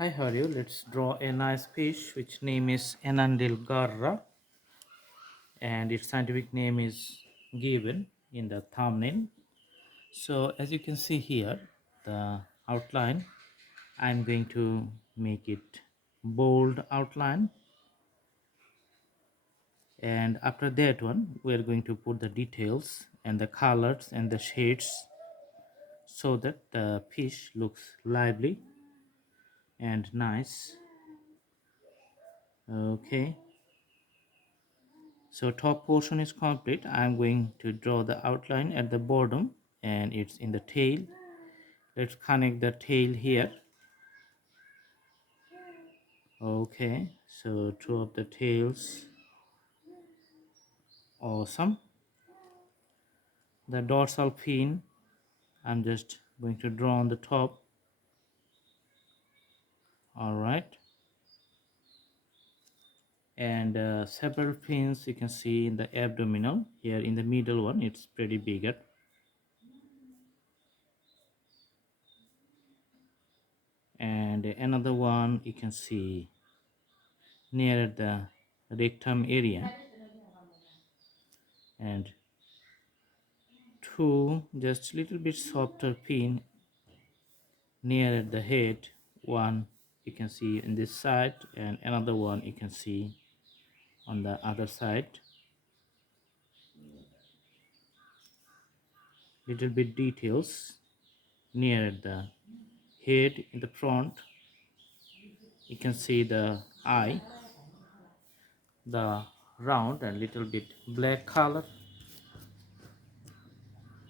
Hi, how are you? Let's draw a nice fish which name is Annandale garra, and its scientific name is given in the thumbnail. So as you can see here, the outline, I'm going to make it bold outline, and after that one we're going to put the details and the colors and the shades so that the fish looks lively and nice. Okay, so top portion is complete. I'm going to draw the outline at the bottom, and it's in the tail. Let's connect the tail here. Okay, so two of the tails. Awesome. The dorsal fin, I'm just going to draw on the top. All right, and several fins you can see in the abdominal. Here in the middle one, it's pretty bigger. And another one you can see near the rectum area, and two just little bit softer fin near the head. One you can see in this side, and another one you can see on the other side. Little bit details near the head in the front. You can see the eye, the round and little bit black color,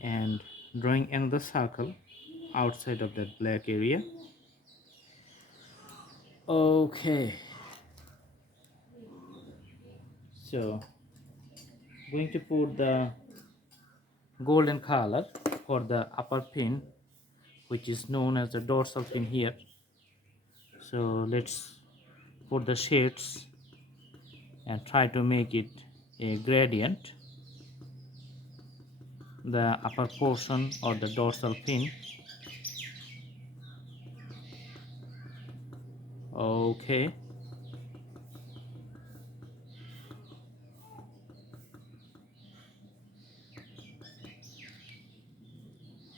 and drawing another circle outside of that black area. Okay, so going to put the golden color for the upper fin, which is known as the dorsal fin here. So let's put the shades and try to make it a gradient. The upper portion or the dorsal fin. Okay,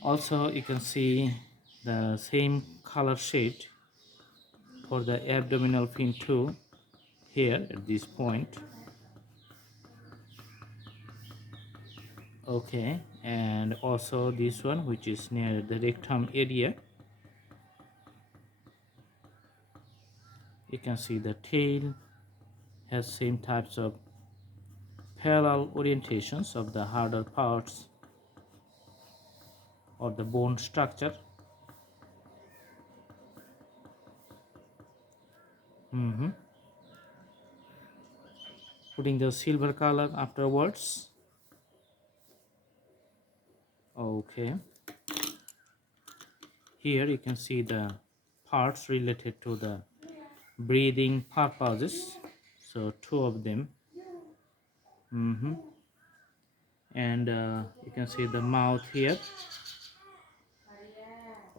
also you can see the same color shade for the abdominal fin too, here at this point. Okay, and also this one which is near the rectum area. You can see the tail has same types of parallel orientations of the harder parts or the bone structure. Putting the silver color afterwards. Okay, here you can see the parts related to the breathing purposes, so two of them. And you can see the mouth here.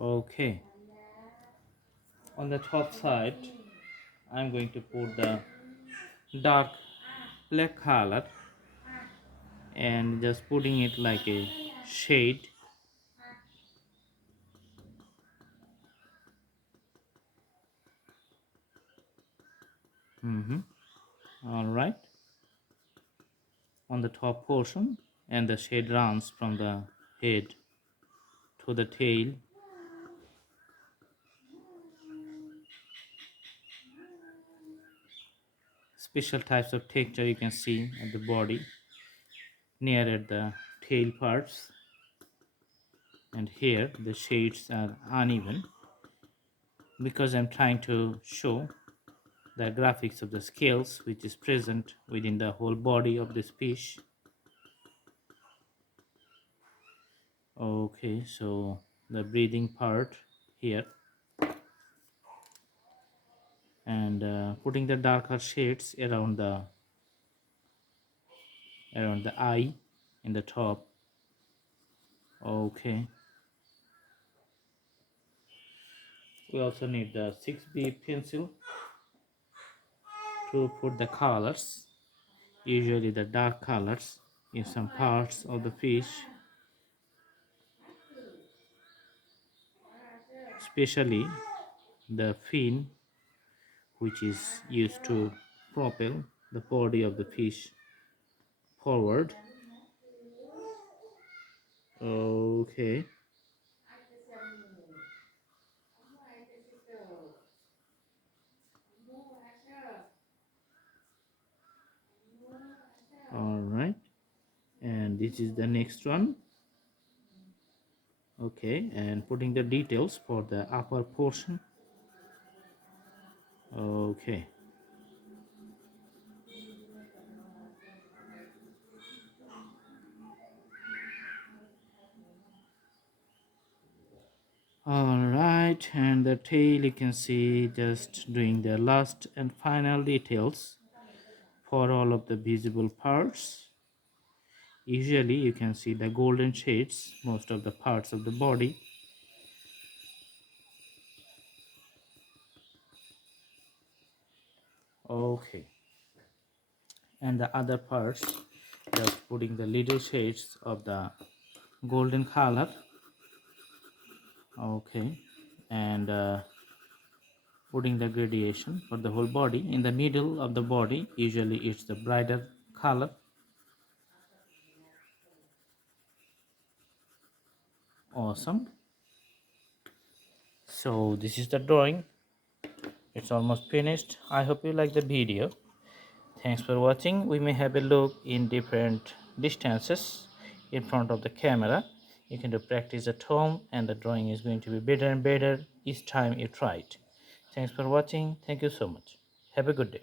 Okay, on the top side I'm going to put the dark black color and just putting it like a shade. All right, on the top portion, and the shade runs from the head to the tail. Special types of texture you can see at the body near at the tail parts, and here the shades are uneven because I'm trying to show the graphics of the scales which is present within the whole body of this fish. Okay, so the breathing part here, and putting the darker shades around the eye in the top. Okay, We also need the 6B pencil to put the colors, usually the dark colors, in some parts of the fish, especially the fin, which is used to propel the body of the fish forward. Okay. All right, and this is the next one. Okay, and putting the details for the upper portion. Okay. All right, and the tail, you can see just doing the last and final details for all of the visible parts. Usually you can see the golden shades most of the parts of the body. Okay, and the other parts, just putting the little shades of the golden color. Okay, and putting the gradation for the whole body. In the middle of the body, usually it's the brighter color. Awesome. So this is the drawing. It's almost finished. I hope you like the video. Thanks for watching. We may have a look in different distances in front of the camera. You can do practice at home, and the drawing is going to be better and better each time you try it. Thanks for watching. Thank you so much. Have a good day.